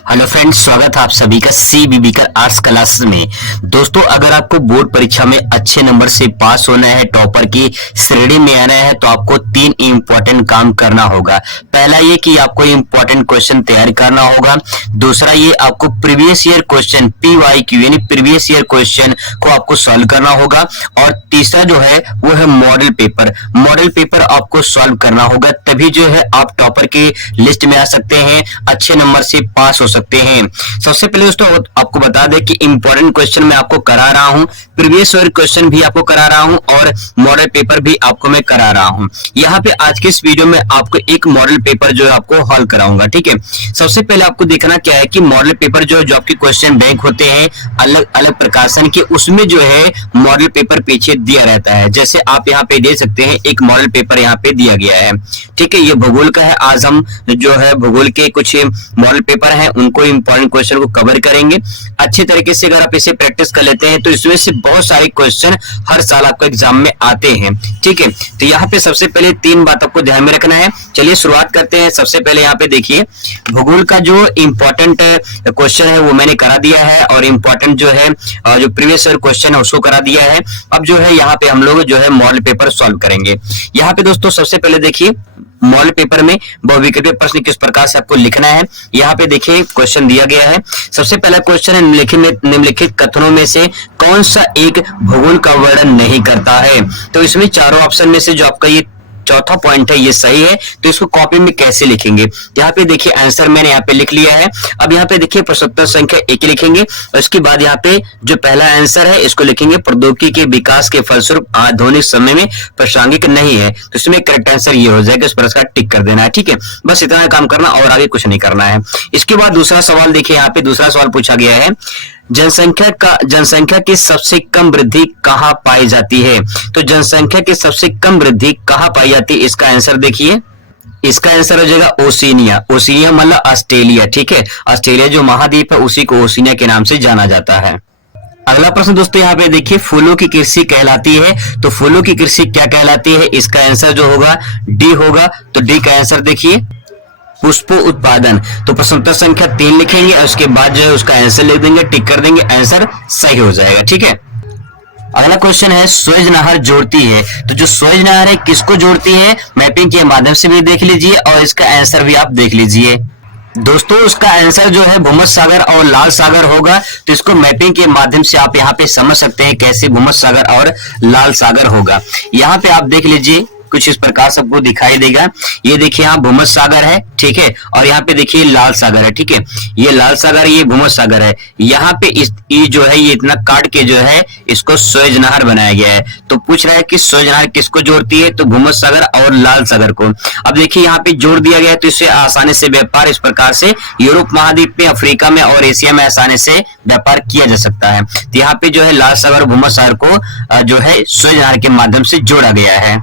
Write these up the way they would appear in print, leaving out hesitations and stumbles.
Hello friends, स्वागत है आप सभी का सीबीबी का आर्ट्स क्लास में। दोस्तों, अगर आपको बोर्ड परीक्षा में अच्छे नंबर से पास होना है, टॉपर की श्रेणी में आना है, तो आपको 3 इंपॉर्टेंट काम करना होगा। पहला ये कि आपको इंपॉर्टेंट क्वेश्चन तैयार करना होगा। दूसरा ये आपको प्रीवियस ईयर क्वेश्चन पीवाईक्यू यानी प्रीवियस ईयर क्वेश्चन को आपको सॉल्व करना होगा। और तीसरा जो है वो है मॉडल पेपर। मॉडल पेपर आपको सॉल्व करना होगा, तभी जो है आप टॉपर की लिस्ट में आ सकते हैं, अच्छे नंबर से पास हो सकते हैं। सबसे पहले दोस्तों आपको बता दें कि इंपॉर्टेंट क्वेश्चन मैं आपको करा रहा हूं, प्रीवियस ईयर क्वेश्चन भी आपको करा रहा हूं और मॉडल पेपर भी आपको मैं करा रहा हूं। यहाँ पे आज के इस वीडियो में आपको एक मॉडल पेपर जो है आपको हल कराऊंगा, ठीक है। सबसे पहले आपको देखना क्या है कि मॉडल पेपर जो आपके क्वेश्चन बैंक होते हैं अलग अलग प्रकाशन के, उसमें जो है मॉडल पेपर पीछे दिया रहता है। जैसे आप यहाँ पे दे सकते हैं, एक मॉडल पेपर यहाँ पे दिया गया है, ठीक है। ये भूगोल का है। आज हम जो है भूगोल के कुछ मॉडल पेपर है उनको इंपॉर्टेंट क्वेश्चन को कवर करेंगे अच्छे तरीके से। अगर आप इसे प्रैक्टिस कर लेते हैं तो इसमें से बहुत सारे क्वेश्चन हर साल आपको एग्जाम में आते हैं, ठीक है। तो यहाँ पे सबसे पहले 3 बात आपको ध्यान में रखना है। चलिए शुरुआत करते हैं। सबसे पहले यहाँ पे देखिए, भूगोल का जो इंपॉर्टेंट क्वेश्चन है वो मैंने करा दिया है और इंपॉर्टेंट जो है जो प्रीवियस ईयर क्वेश्चन है उसको करा दिया है। अब जो है यहाँ पे हम लोग जो है मॉडल पेपर सॉल्व करेंगे। यहाँ पे दोस्तों सबसे पहले देखिए, मॉडल पेपर में बहुविकल्पीय प्रश्न किस प्रकार से आपको लिखना है। यहाँ पे देखिए क्वेश्चन दिया गया है। सबसे पहला क्वेश्चन है, निम्नलिखित कथनों में से कौन सा एक भूगोल का वर्णन नहीं करता है। तो इसमें चारों ऑप्शन में से जो आपका ये चौथा पॉइंट है ये सही है, तो इसको कॉपी में कैसे लिखेंगे। यहाँ पे देखिए आंसर मैंने यहाँ पे लिख लिया है। अब यहाँ पे देखिए प्रश्नोत्तर संख्या 1 लिखेंगे और इसके बाद यहाँ पे जो पहला आंसर है इसको लिखेंगे, प्रौद्योगिकी के विकास के फलस्वरूप आधुनिक समय में प्रासंगिक नहीं है। तो इसमें करेक्ट आंसर ये हो जाएगा, इस पर इसका टिक कर देना है, ठीक है। बस इतना काम करना और आगे कुछ नहीं करना है। इसके बाद दूसरा सवाल देखिए, यहाँ पे दूसरा सवाल पूछा गया है, जनसंख्या की सबसे कम वृद्धि कहाँ पाई जाती है। तो जनसंख्या की सबसे कम वृद्धि कहाँ पाई जाती है, इसका आंसर देखिए। इसका आंसर हो जाएगा ओशिनिया। ओशिनिया मतलब ऑस्ट्रेलिया, ठीक है। ऑस्ट्रेलिया जो महाद्वीप है उसी को ओशिनिया के नाम से जाना जाता है। अगला प्रश्न दोस्तों यहाँ पे देखिए, फूलों की कृषि कहलाती है। तो फूलों की कृषि क्या कहलाती है, इसका आंसर जो होगा डी होगा। तो डी का आंसर देखिए पुष्प उत्पादन। तो प्रश्नोत्तर संख्या 3 लिखेंगे और उसके बाद जो है उसका आंसर लिख देंगे, टिक कर देंगे, आंसर सही हो जाएगा, ठीक है। अगला क्वेश्चन है, स्वेज नहर जोड़ती है। तो जो स्वेज नहर है किसको जोड़ती है, मैपिंग के माध्यम से भी देख लीजिए और इसका आंसर भी आप देख लीजिए। दोस्तों उसका आंसर जो है भूमध्य सागर और लाल सागर होगा। तो इसको मैपिंग के माध्यम से आप यहाँ पे समझ सकते हैं कैसे भूमध्य सागर और लाल सागर होगा। यहाँ पे आप देख लीजिए कुछ इस प्रकार सबको दिखाई देगा। ये देखिए यहाँ भूमध्य सागर है, ठीक है, और यहाँ पे देखिए लाल सागर है, ठीक है। ये लाल सागर, ये भूमध्य सागर है। यहाँ पे ये जो है ये इतना काट के जो है इसको स्वेज नहर बनाया गया है। तो पूछ रहा है कि स्वेज नहर किसको जोड़ती है, तो भूमध्य सागर और लाल सागर को। अब देखिए यहाँ पे जोड़ दिया गया है, तो इससे आसानी से व्यापार इस प्रकार से यूरोप महाद्वीप में, अफ्रीका में और एशिया में आसानी से व्यापार किया जा सकता है। तो यहाँ पे जो है लाल सागर और भूमध्य सागर को जो है स्वेज नहर के माध्यम से जोड़ा गया है।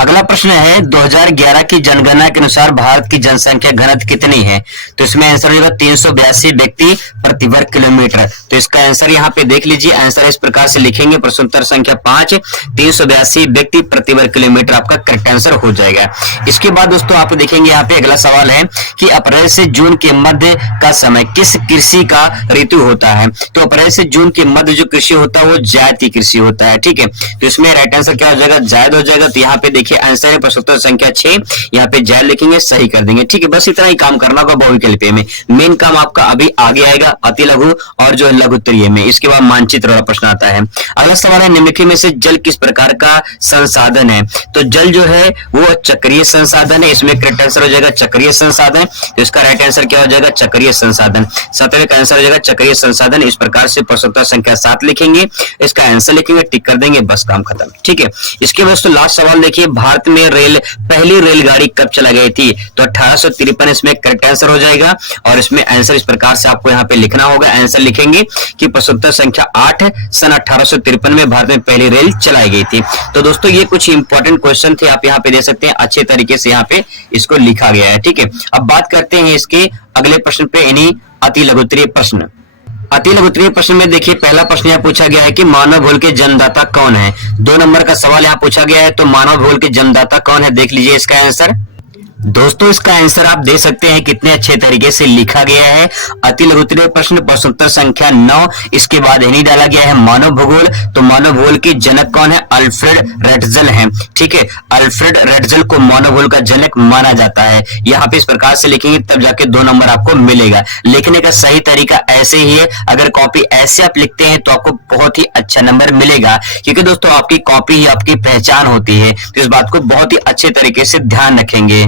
अगला प्रश्न है, 2011 की जनगणना के अनुसार भारत की जनसंख्या घनत्व कितनी है। तो इसमें आंसर होगा 382 व्यक्ति प्रति वर्ग किलोमीटर। तो इसका आंसर यहाँ पे देख लीजिए, आंसर इस प्रकार से लिखेंगे, प्रश्नोत्तर संख्या 5 382 व्यक्ति प्रति वर्ग किलोमीटर आपका करेक्ट आंसर हो जाएगा। इसके बाद दोस्तों आप देखेंगे यहाँ पे अगला सवाल है कि अप्रैल से जून के मध्य का समय किस कृषि का ऋतु होता है। तो अप्रैल से जून के मध्य जो कृषि होता है वो जायद की कृषि होता है, ठीक है। तो इसमें राइट आंसर क्या हो जाएगा, जायद हो जाएगा। तो यहाँ पे देखिए आंसर है प्रश्नोत्तर संख्या 6, यहाँ पे जायद लिखेंगे, सही कर देंगे, ठीक है। बस इतना ही काम करना होगा बहुविकल्पीय में। मेन काम आपका अभी आगे आएगा अति लघु और जो लघु उत्तरीय में। इसके बाद मानचित्र वाला प्रश्न आता है। अगला सवाल है, निम्नलिखित में से जल किस प्रकार का संसाधन है। तो जल जो है वो चक्रीय संसाधन है। इसमें करेक्ट आंसर हो जाएगा चक्रीय संसाधन। तो इसका राइट आंसर क्या हो जाएगा, चक्रीय संसाधन। 7वें का आंसर हो जाएगा चक्रीय संसाधन। इस प्रकार से प्रश्नोत्तर संख्या 7 लिखेंगे, इसका आंसर लिखेंगे, टिक कर देंगे, बस काम खत्म, ठीक है। इसके बाद तो लास्ट सवाल देखिए, भारत में पहली रेलगाड़ी कब चला गई थी। तो 1853 इसमें करेक्ट आंसर हो जाएगा और इसमें आंसर इस प्रकार से आपको यहाँ पे लिखना होगा। आंसर लिखेंगे कि प्रश्नोत्तर संख्या 8 सन 1853 में भारत में पहली रेल चलाई गई थी। तो दोस्तों ये कुछ इंपॉर्टेंट क्वेश्चन थे, आप यहाँ पे दे सकते हैं, अच्छे तरीके से यहाँ पे इसको लिखा गया है, ठीक है। अब बात करते हैं इसके अगले प्रश्न पे, यानी अति लघुत्तरीय प्रश्न। अति लघुत्तरीय प्रश्न में देखिए पहला प्रश्न यहाँ पूछा गया है कि मानव भूगोल के जन्मदाता कौन है। 2 नंबर का सवाल यहाँ पूछा गया है, तो मानव भूगोल के जन्मदाता कौन है, देख लीजिए इसका आंसर। दोस्तों इसका आंसर आप दे सकते हैं कितने अच्छे तरीके से लिखा गया है। अति लघुत्तरीय प्रश्न प्रश्नोत्तर संख्या 9। इसके बाद नहीं डाला गया है मानव भूगोल। तो मानव भूगोल के जनक कौन है? अल्फ्रेड रेटजल हैं। ठीक है, अल्फ्रेड रेटजल को मानव भूगोल का जनक माना जाता है। यहाँ पे इस प्रकार से लिखेंगे तब जाके 2 नंबर आपको मिलेगा। लिखने का सही तरीका ऐसे ही है। अगर कॉपी ऐसे आप लिखते हैं तो आपको बहुत ही अच्छा नंबर मिलेगा, क्योंकि दोस्तों आपकी कॉपी ही आपकी पहचान होती है। तो इस बात को बहुत ही अच्छे तरीके से ध्यान रखेंगे।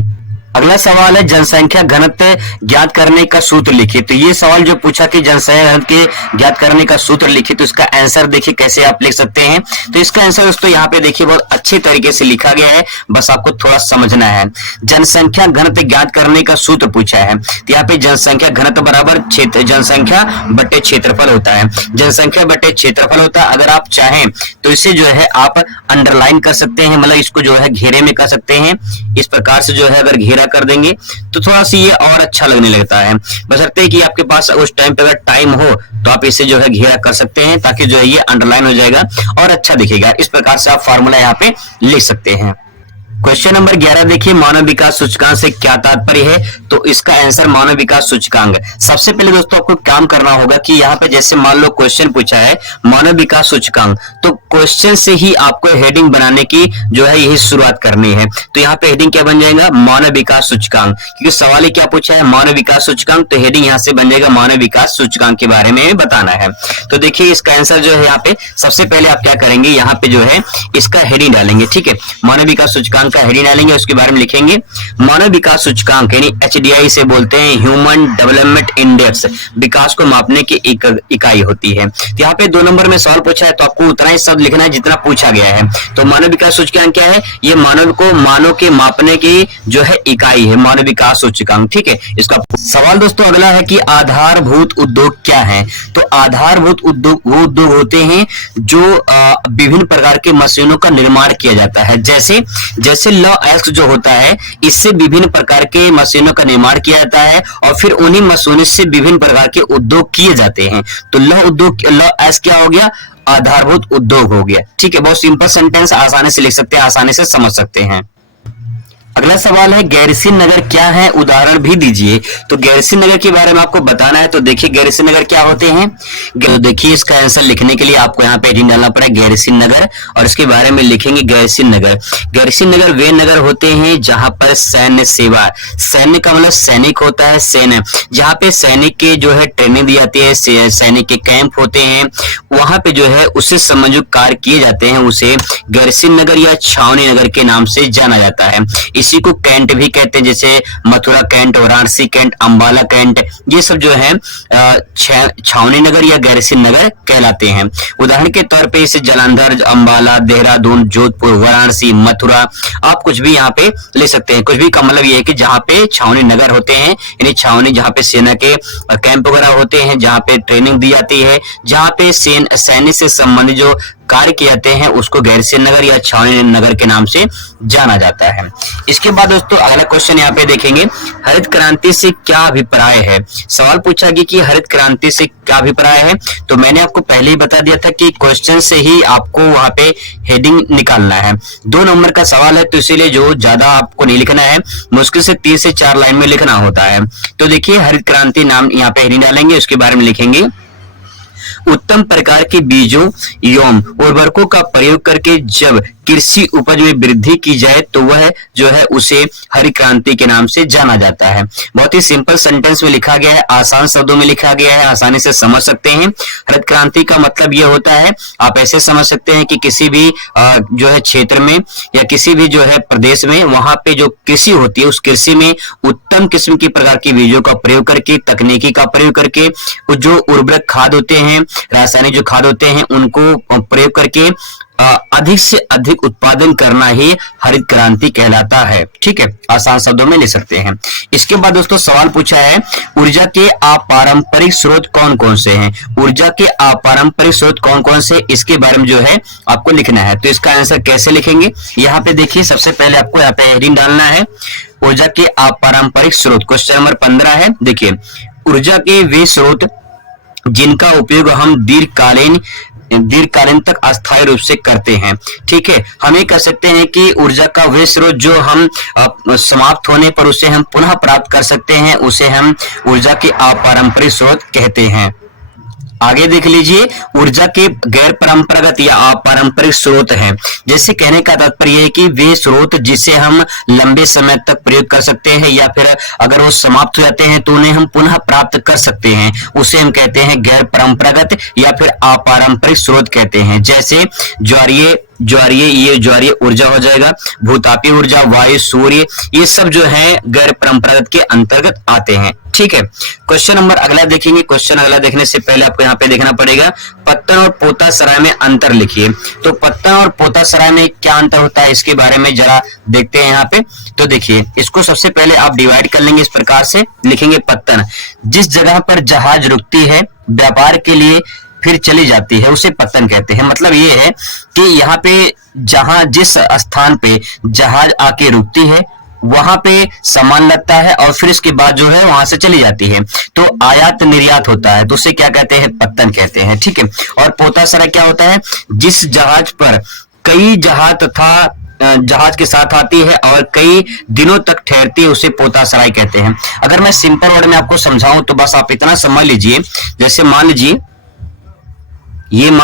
अगला सवाल है जनसंख्या घनत्व ज्ञात करने का सूत्र लिखिए। तो ये सवाल जो पूछा कि जनसंख्या घनत्व के ज्ञात करने का सूत्र लिखिए, तो इसका आंसर देखिए कैसे आप लिख सकते हैं। तो इसका आंसर दोस्तों यहाँ पे देखिए बहुत अच्छे तरीके से लिखा गया है, बस आपको थोड़ा समझना है। जनसंख्या घनत्व ज्ञात करने का सूत्र पूछा है, तो यहाँ पे जनसंख्या घनत्व बराबर जनसंख्या बटे क्षेत्रफल होता है। जनसंख्या बटे क्षेत्रफल होता है। अगर आप चाहें तो इसे जो है आप अंडरलाइन कर सकते हैं, मतलब इसको जो है घेरे में कर सकते हैं। इस प्रकार से जो है अगर घेरा कर देंगे तो थोड़ा सा ये और अच्छा लगने लगता है। बशर्ते कि आपके पास उस टाइम पे अगर टाइम हो तो आप इसे जो है घेरा कर सकते हैं, ताकि जो है ये अंडरलाइन हो जाएगा और अच्छा दिखेगा। इस प्रकार से आप फॉर्मूला यहाँ पे लिख सकते हैं। क्वेश्चन नंबर 11 देखिए, मानव विकास सूचकांक से क्या तात्पर्य है? तो इसका आंसर मानव विकास सूचकांक। सबसे पहले दोस्तों आपको काम करना होगा कि यहाँ पे जैसे मान लो क्वेश्चन पूछा है मानव विकास सूचकांक, तो क्वेश्चन से ही आपको हेडिंग बनाने की जो है यही शुरुआत करनी है। तो यहाँ पे हेडिंग क्या बन जाएगा? मानव विकास सूचकांक, क्योंकि सवाल ही क्या पूछा है? मानव विकास सूचकांक। तो हेडिंग यहाँ से बन जाएगा मानव विकास सूचकांक के बारे में बताना है। तो देखिए इसका आंसर जो है यहाँ पे सबसे पहले आप क्या करेंगे, यहाँ पे जो है इसका हेडिंग डालेंगे। ठीक है, मानव विकास सूचकांक का हेडिंग डालेंगे, उसके बारे में लिखेंगे मानव विकास सूचकांक यानी एचडीआई से बोलते हैं, ह्यूमन डेवलपमेंट इंडेक्स। विकास को मापने की इकाई होती है। तो यहाँ पे 2 नंबर में सवाल पूछा है तो आपको उतना ही शब्द लिखना है जितना पूछा गया है। तो मानव विकास सूचकांक क्या है? ये मानव के मापने की जो है इकाई है, मानव विकास सूचकांक। ठीक है, इसका सवाल दोस्तों अगला है कि आधारभूत उद्योग क्या है? तो आधारभूत उद्योग वो उद्योग होते हैं जो विभिन्न प्रकार के मशीनों का निर्माण किया जाता है। जैसे लॉ एक्ट जो होता है, इससे विभिन्न प्रकार के मशीनों का निर्माण किया जाता है और फिर उन्हीं मशीनों से विभिन्न प्रकार के उद्योग किए जाते हैं। तो लॉ एक्ट क्या हो गया? आधारभूत उद्योग हो गया। ठीक है, बहुत सिंपल सेंटेंस, आसानी से लिख सकते हैं, आसानी से समझ सकते हैं। अगला सवाल है गैरसिन नगर क्या है? उदाहरण भी दीजिए। तो गैरसिन नगर के बारे में आपको बताना है। तो देखिए गैरसिन नगर क्या होते हैं। तो देखिए इसका आंसर लिखने के लिए आपको यहाँ पे हेडिंग डालना पड़ेगा गैरसिन नगर, और इसके बारे में लिखेंगे गैरसिन नगर। गैरसिन नगर वे नगर होते हैं जहां पर सैन्य सेवा, सैन्य का मतलब सैनिक होता है, सैन्य, जहाँ पे सैनिक के जो है ट्रेनिंग दी जाती है, सैनिक के कैंप होते हैं, वहां पे जो है उससे संबंधित कार्य किए जाते हैं, उसे गैरसिन नगर या छावनी नगर के नाम से जाना जाता है। इसी को कैंट भी कहते हैं, जैसे Mathura cantt, Varanasi cantt, Ambala cantt, ये सब जो है छावनी नगर या गैरसिन नगर कहलाते हैं। उदाहरण के तौर पे इसे जालंधर, अंबाला, देहरादून, जोधपुर, वाराणसी, मथुरा, आप कुछ भी यहाँ पे ले सकते हैं। कुछ भी का मतलब ये है कि जहाँ पे छावनी नगर होते हैं, यानी छावनी जहाँ पे सेना के कैंप वगैरह होते हैं, जहाँ पे ट्रेनिंग दी जाती है, जहाँ पे सैन्य से संबंधित जो कार्य किए जाते हैं, उसको गैरसिन नगर या छावनी नगर के नाम से जाना जाता है। इसके बाद दोस्तों अगला क्वेश्चन यहाँ पे देखेंगे, हरित क्रांति से क्या अभिप्राय है? सवाल पूछा गया कि हरित क्रांति से क्या अभिप्राय है। तो मैंने आपको पहले ही बता दिया था कि क्वेश्चन से ही आपको वहां पे हेडिंग निकालना है। 2 नंबर का सवाल है, तो इसीलिए जो ज्यादा आपको नहीं लिखना है, मुश्किल से 3 से 4 लाइन में लिखना होता है। तो देखिए हरित क्रांति नाम यहाँ पे हेडिंग डालेंगे, उसके बारे में लिखेंगे उत्तम प्रकार के बीजों एवं उर्वरकों का प्रयोग करके जब कृषि उपज में वृद्धि की जाए तो वह जो है उसे हरित क्रांति के नाम से जाना जाता है। बहुत ही सिंपल सेंटेंस में लिखा गया है, आसान शब्दों में लिखा गया है, आसानी से समझ सकते हैं। हरित क्रांति का मतलब यह होता है, आप ऐसे समझ सकते हैं कि किसी भी जो है क्षेत्र में या किसी भी जो है प्रदेश में, वहां पे जो कृषि होती है उस कृषि में उत्तम किस्म की प्रकार के बीजों का प्रयोग करके, तकनीकी का प्रयोग करके, जो उर्वरक खाद होते हैं, रासायनिक जो खाद होते हैं, उनको प्रयोग करके अधिक से अधिक उत्पादन करना ही हरित क्रांति कहलाता है। ठीक है, आसान शब्दों में ले सकते हैं। इसके बाद दोस्तों सवाल पूछा है, ऊर्जा के अपारंपरिक स्रोत कौन कौन से हैं? ऊर्जा के अपारंपरिक स्रोत कौन कौन से, इसके बारे में जो है आपको लिखना है। तो इसका आंसर कैसे लिखेंगे, यहाँ पे देखिए सबसे पहले आपको यहाँ पे हेडिंग डालना है, ऊर्जा के अपारंपरिक स्रोत। क्वेश्चन नंबर 15 है। देखिए ऊर्जा के वे स्रोत जिनका उपयोग हम दीर्घकालीन दीर्घकालीन तक अस्थायी रूप से करते हैं। ठीक है, हम ये कह सकते हैं कि ऊर्जा का वे स्रोत जो हम समाप्त होने पर उसे हम पुनः प्राप्त कर सकते हैं, उसे हम ऊर्जा के अपारंपरिक स्रोत कहते हैं। आगे देख लीजिए, ऊर्जा के गैर परंपरागत या अपारंपरिक स्रोत हैं। जैसे कहने का तात्पर्य है कि वे स्रोत जिसे हम लंबे समय तक प्रयोग कर सकते हैं या फिर अगर वो समाप्त हो जाते हैं तो उन्हें हम पुनः प्राप्त कर सकते हैं, उसे हम कहते हैं गैर परंपरागत या फिर अपारंपरिक स्रोत कहते हैं। जैसे ज्वारीय ऊर्जा हो जाएगा, भूतापीय ऊर्जा, वायु, सूर्य, ये सब जो है गैर परंपरागत के अंतर्गत आते हैं। ठीक है, क्वेश्चन नंबर अगला देखेंगे। क्वेश्चन अगला देखने से पहले आपको यहाँ पे देखना पड़ेगा, पत्तन और पोतासराय में अंतर लिखिए। तो पत्तन और पोतासराय में क्या अंतर होता है इसके बारे में जरा देखते हैं यहाँ पे। तो देखिए, इसको सबसे पहले आप डिवाइड कर लेंगे, इस प्रकार से लिखेंगे। पत्तन, जिस जगह पर जहाज रुकती है व्यापार के लिए फिर चली जाती है उसे पत्तन कहते हैं। मतलब ये है कि यहाँ पे जिस स्थान पे जहाज आके रुकती है वहां पे सामान लगता है और फिर इसके बाद जो है वहां से चली जाती है, तो आयात निर्यात होता है, तो उसे क्या कहते हैं, पत्तन कहते हैं। ठीक है, और पोतासराय क्या होता है, जिस जहाज पर कई जहाज तथा जहाज के साथ आती है और कई दिनों तक ठहरती है उसे पोतासराय कहते हैं। अगर मैं सिंपल वर्ड में आपको समझाऊं तो बस आप इतना समझ लीजिए, जैसे मान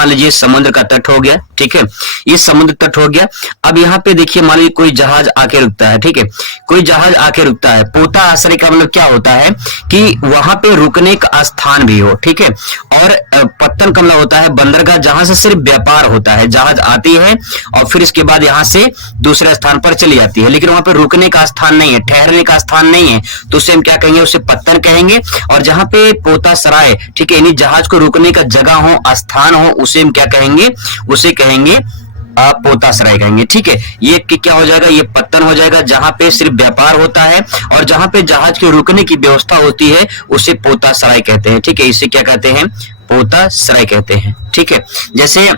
लीजिए समुद्र का तट हो गया। ठीक है, ये समुद्र तट हो गया। अब यहाँ पे देखिए, मान लीजिए कोई जहाज आके रुकता है। ठीक है, कोई जहाज आके रुकता है। पोता आश्रय का मतलब क्या होता है कि वहां पे रुकने का स्थान भी हो। ठीक है, और पत्तन का मतलब होता है बंदरगाह, जहां से सिर्फ व्यापार होता है, जहाज आती है और फिर इसके बाद यहाँ से दूसरे स्थान पर चली जाती है, लेकिन वहां पे रुकने का स्थान नहीं है, ठहरने का स्थान नहीं है, तो उसे हम क्या कहेंगे, उसे पत्तन कहेंगे। और जहां पे पोतासराय, ठीक है, यानी जहाज को रुकने का जगह हो, स्थान हो, उसे हम क्या कहेंगे, उसे कहेंगे पोतासराय कहेंगे। ठीक है, ये क्या हो जाएगा, ये पत्तन हो जाएगा। जहां पे सिर्फ व्यापार होता है और जहां पे जहाज के रुकने की व्यवस्था होती है उसे पोतासराय कहते हैं। ठीक है, इसे क्या कहते हैं, पोतासराय कहते हैं। ठीक है, जैसे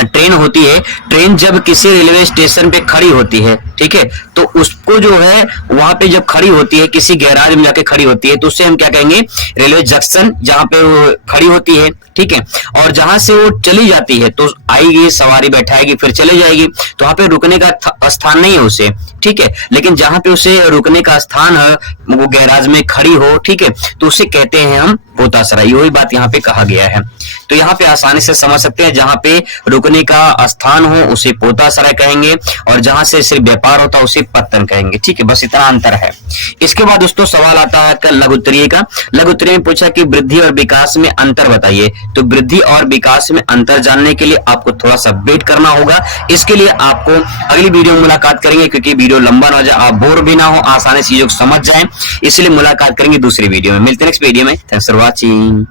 ट्रेन होती है, ट्रेन जब किसी रेलवे स्टेशन पे खड़ी होती है, ठीक है, तो उसको जो है वहां पे जब खड़ी होती है, किसी गैराज में जाके खड़ी होती है, तो उसे हम क्या कहेंगे, रेलवे जंक्शन, जहां पे वो खड़ी होती है। ठीक है, और जहां से वो चली जाती है तो आएगी, सवारी बैठाएगी, फिर चले जाएगी, तो वहां पे रुकने का स्थान नहीं है उसे। ठीक है, लेकिन जहां पे उसे रुकने का स्थान है, वो गैराज में खड़ी हो, ठीक है, तो उसे कहते हैं हम पोतासराय। वही बात यहाँ पे कहा गया है। तो यहाँ पे आसानी से समझ सकते हैं, जहां पे रुकने का स्थान हो उसे पोतासराय कहेंगे और जहां से सिर्फ व्यापार होता है उसे पत्तन कहेंगे। ठीक है, बस इतना अंतर है। इसके बाद दोस्तों सवाल आता है लघु उत्तरीय का। लघु उत्तरीय में पूछा कि वृद्धि और विकास में अंतर बताइए। तो वृद्धि और विकास में अंतर जानने के लिए आपको थोड़ा सा वेट करना होगा। इसके लिए आपको अगली वीडियो में मुलाकात करेंगे, क्योंकि वीडियो लंबा ना हो जाए, आप बोर भी ना हो, आसानी से चीजों को समझ जाए, इसलिए मुलाकात करेंगे दूसरी वीडियो में। मिलते हैं नेक्स्ट वीडियो में। Thanks for watching.